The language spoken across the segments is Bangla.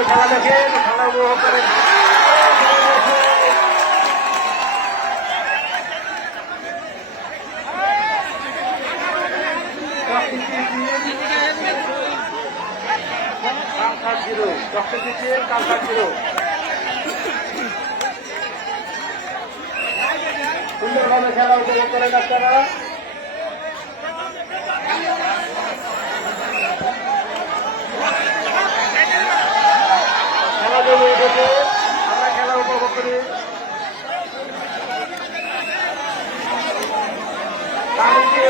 বলে খেলা দেখেন খেলা উপভোগ করেন। কালকা জিরো ডক্টর সুন্দরভাবে খেলা উপভোগ করেন আপনারা খেলা জমে উঠেছে আমরা খেলা উপভোগ করি তালি দিয়ে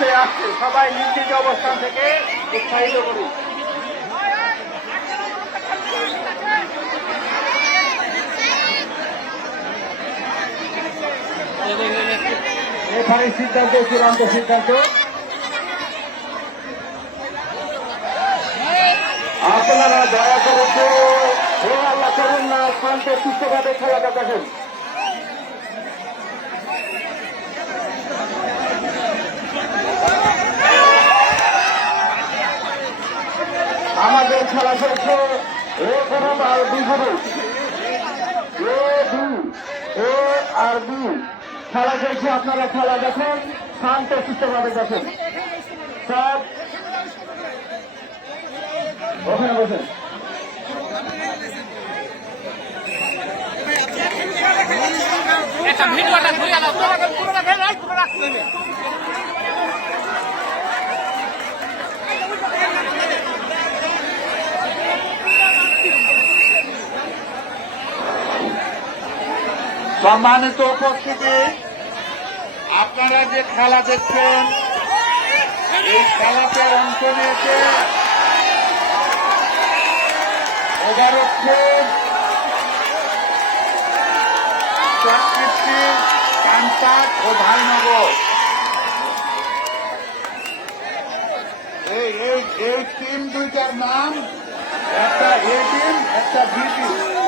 আস্তে আস্তে সবাই নিজ অবস্থান থেকে উৎসাহিত করুন। রেফারির সিদ্ধান্ত, চূড়ান্ত সিদ্ধান্ত। আপনারা দয়া করে তো আল্লাহ করুন না, শান্ত, সুস্থভাবে খেলাটা দেখেন। খেলা চলছে। এ করুন আর বি এ বি এ আর বি। খেলা চলছে আপনারা খেলা দেখেন শান্ত সুস্থভাবে দেখেন। সব ওখানে বসেন। একটা ভিডিওটা ঘুরে দাও পুরোটা ফেল পুরো রাখতে সম্মানিত উপস্থিতি, আপনারা যে খেলা দেখছেন, এই খেলাতে অংশ নিয়েছে ওভারক্ষণ ও ভাইনগর। এই এই টিম দুইটার নাম, একটা এ টিম একটা বি টিম